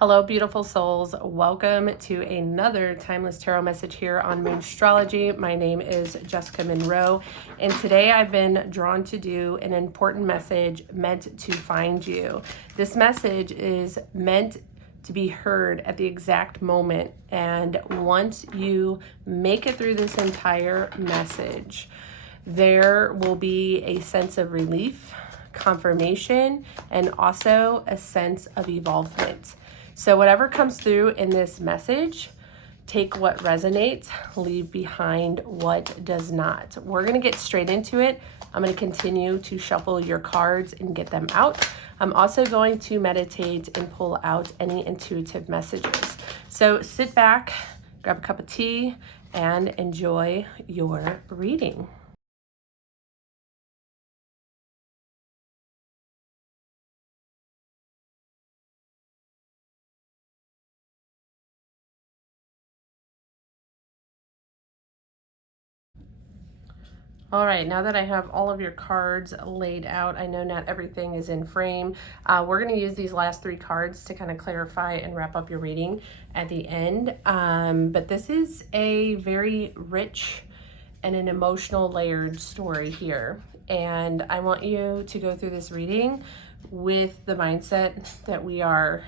Hello, beautiful souls. Welcome to another Timeless Tarot message here on Moon Astrology. My name is Jessica Monroe, and today I've been drawn to do an important message meant to find you. This message is meant to be heard at the exact moment, and once you make it through this entire message, there will be a sense of relief, confirmation, and also a sense of evolvement. So whatever comes through in this message, take what resonates, leave behind what does not. We're going to get straight into it. I'm going to continue to shuffle your cards and get them out. I'm also going to meditate and pull out any intuitive messages. So sit back, grab a cup of tea, and enjoy your reading. All right, now that I have all of your cards laid out, I know not everything is in frame. We're going to use these last three cards to kind of clarify and wrap up your reading at the end. But this is a very rich and an emotional layered story here. And I want you to go through this reading with the mindset that we are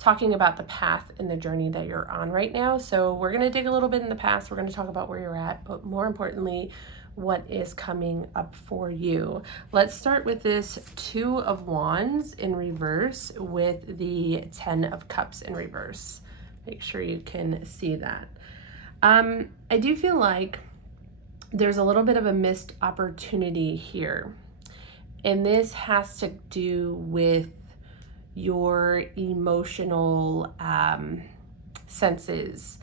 talking about the path and the journey that you're on right now. So we're going to dig a little bit in the past. We're going to talk about where you're at, but more importantly, what is coming up for you. Let's start with this Two of Wands in reverse with the 10 of Cups in reverse. Make sure you can see that. I do feel like there's a little bit of a missed opportunity here. And this has to do with your emotional senses.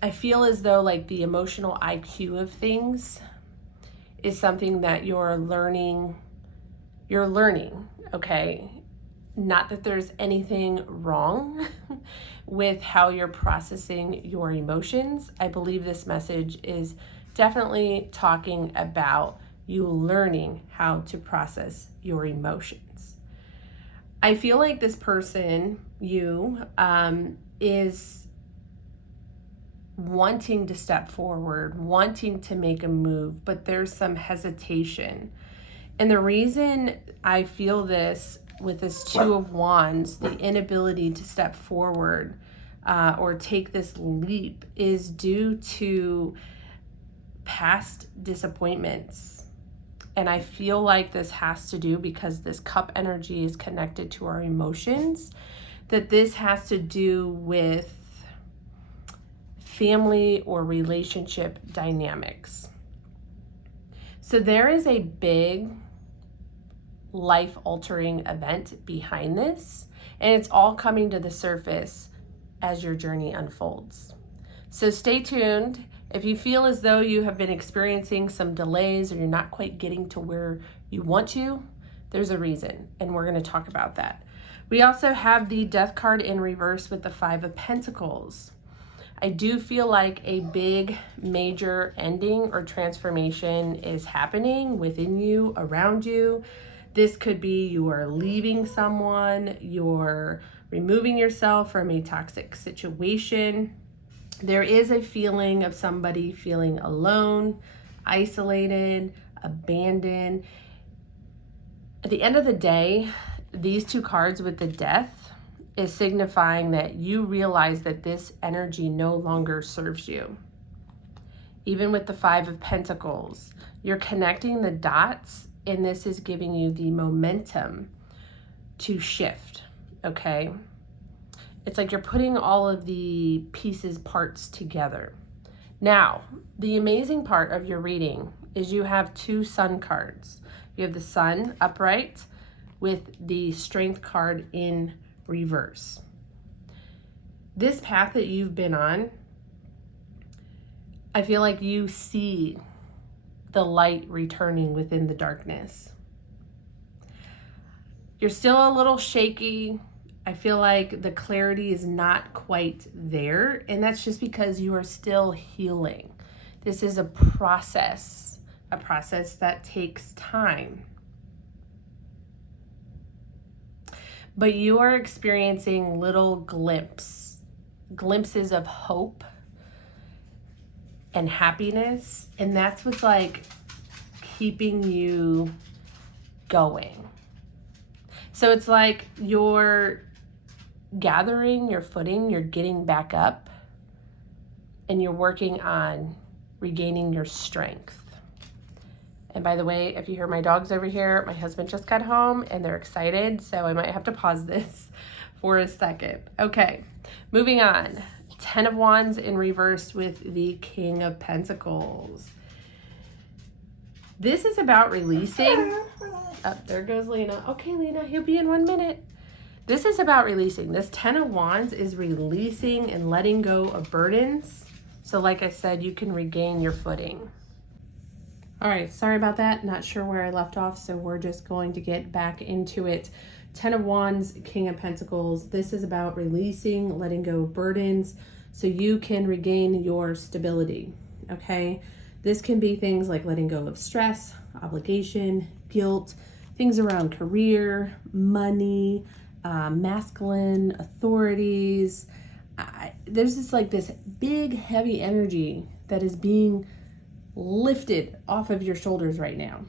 I feel as though like the emotional IQ of things is something that you're learning, okay? Not that there's anything wrong with how you're processing your emotions. I believe this message is definitely talking about you learning how to process your emotions. I feel like this person, you, is wanting to step forward, wanting to make a move, but there's some hesitation. And the reason I feel this with this Two of Wands, the inability to step forward or take this leap, is due to past disappointments. And I feel like this has to do, because this cup energy is connected to our emotions, that this has to do with family or relationship dynamics. So there is a big life-altering event behind this, and it's all coming to the surface as your journey unfolds. So stay tuned. If you feel as though you have been experiencing some delays or you're not quite getting to where you want to, there's a reason, and we're going to talk about that. We also have the Death card in reverse with the Five of Pentacles. I do feel like a big major ending or transformation is happening within you, around you. This could be you are leaving someone, you're removing yourself from a toxic situation. There is a feeling of somebody feeling alone, isolated, abandoned. At the end of the day, these two cards with the Death is signifying that you realize that this energy no longer serves you. Even with the Five of Pentacles, you're connecting the dots, and this is giving you the momentum to shift, okay? It's like you're putting all of the pieces, parts together. Now, the amazing part of your reading is you have two Sun cards. You have the Sun upright with the Strength card in reverse. This path that you've been on, I feel like you see the light returning within the darkness. You're still a little shaky. I feel like the clarity is not quite there, and that's just because you are still healing. This is a process that takes time. but you are experiencing little glimpses of hope and happiness, and that's what's like keeping you going. So it's like you're gathering your footing, you're getting back up, and you're working on regaining your strength. And by the way, if you hear my dogs over here, my husband just got home and they're excited, so I might have to pause this for a second. Okay, moving on. 10 of Wands in reverse with the King of Pentacles. This is about releasing. Oh, there goes Lena. Okay, Lena, he'll be in 1 minute. This is about releasing. This 10 of Wands is releasing and letting go of burdens. So like I said, you can regain your footing. All right, sorry about that. Not sure where I left off, so we're just going to get back into it. 10 of Wands, King of Pentacles. This is about releasing, letting go of burdens so you can regain your stability, okay? This can be things like letting go of stress, obligation, guilt, things around career, money, masculine authorities. There's this big heavy energy that is being lifted off of your shoulders right now,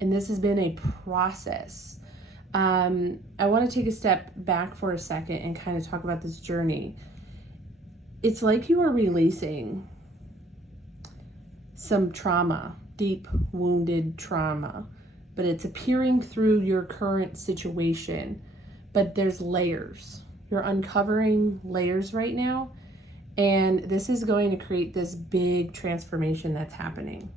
and this has been a process. I want to take a step back for a second and kind of talk about this journey. It's like you are releasing some trauma, deep wounded trauma, but it's appearing through your current situation. But there's layers. You're uncovering layers right now, and this is going to create this big transformation that's happening.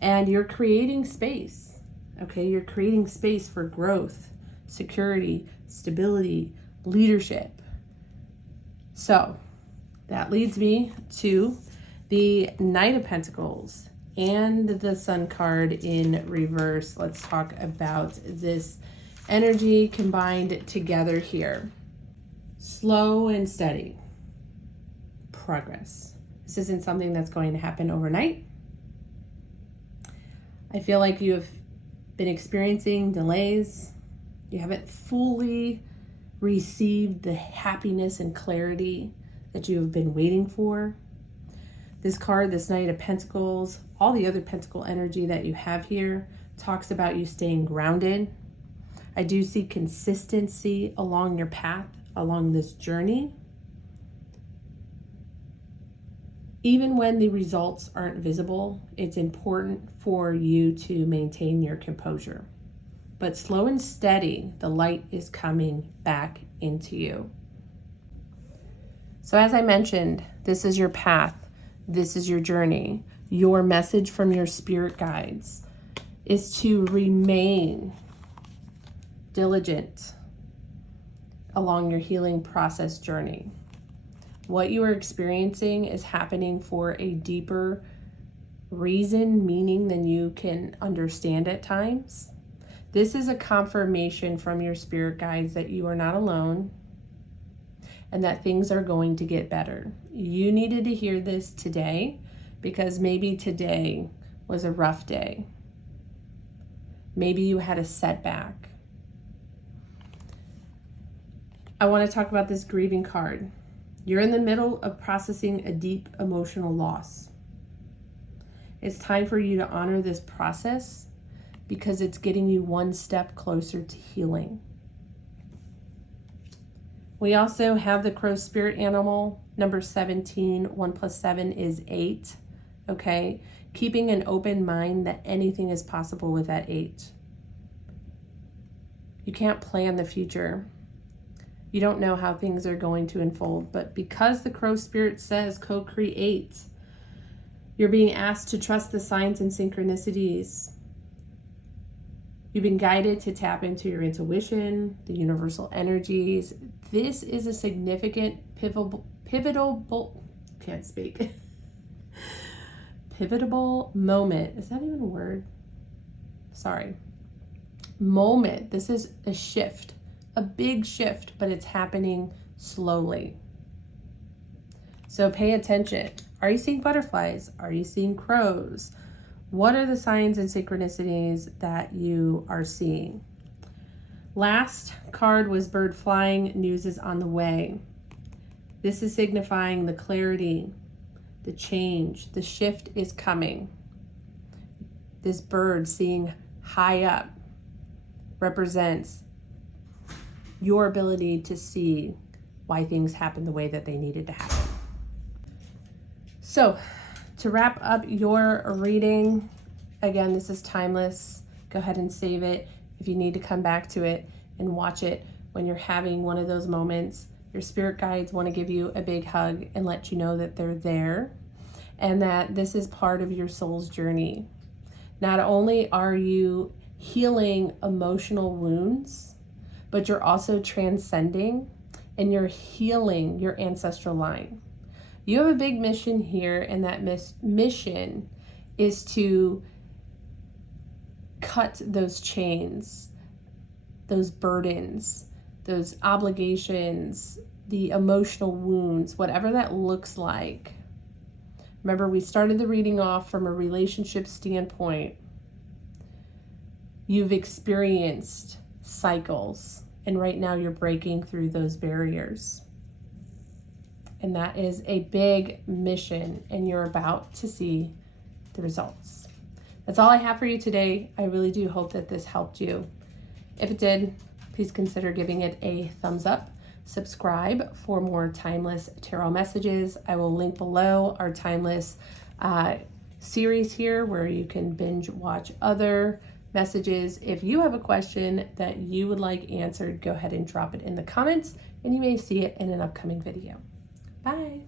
And you're creating space, okay? You're creating space for growth, security, stability, leadership. So that leads me to the Knight of Pentacles and the Sun card in reverse. Let's talk about this energy combined together here. Slow and steady progress. This isn't something that's going to happen overnight. I feel like you have been experiencing delays. You haven't fully received the happiness and clarity that you have been waiting for. This card, this Knight of Pentacles, all the other pentacle energy that you have here talks about you staying grounded. I do see consistency along your path, along this journey. Even when the results aren't visible, it's important for you to maintain your composure. But slow and steady, the light is coming back into you. So as I mentioned, this is your path. This is your journey. Your message from your spirit guides is to remain diligent along your healing process journey. What you are experiencing is happening for a deeper reason, meaning than you can understand at times. This is a confirmation from your spirit guides that you are not alone and that things are going to get better. You needed to hear this today because maybe today was a rough day. Maybe you had a setback. I want to talk about this Grieving card. You're in the middle of processing a deep emotional loss. It's time for you to honor this process because it's getting you one step closer to healing. We also have the Crow spirit animal, number 17. 1 plus 7 is 8. Okay? Keeping an open mind that anything is possible with that 8. You can't plan the future. You don't know how things are going to unfold, but because the Crow spirit says co-create, you're being asked to trust the signs and synchronicities. You've been guided to tap into your intuition, the universal energies. This is a significant pivotal moment. Is that even a word? Sorry. Moment. This is a shift, a big shift, but it's happening slowly. So pay attention. Are you seeing butterflies? Are you seeing crows? What are the signs and synchronicities that you are seeing? Last card was bird flying, news is on the way. This is signifying the clarity, the change, the shift is coming. This bird seeing high up represents your ability to see why things happen the way that they needed to happen. So, to wrap up your reading, again, this is timeless. Go ahead and save it if you need to come back to it and watch it when you're having one of those moments. Your spirit guides want to give you a big hug and let you know that they're there and that this is part of your soul's journey. Not only are you healing emotional wounds, but you're also transcending and you're healing your ancestral line. You have a big mission here, and that mission is to cut those chains, those burdens, those obligations, the emotional wounds, whatever that looks like. Remember, we started the reading off from a relationship standpoint. You've experienced cycles, and right now you're breaking through those barriers. And that is a big mission, and you're about to see the results. That's all I have for you today. I really do hope that this helped you. If it did, please consider giving it a thumbs up. Subscribe for more timeless tarot messages. I will link below our timeless series here where you can binge watch other messages. If you have a question that you would like answered, go ahead and drop it in the comments, and you may see it in an upcoming video. Bye.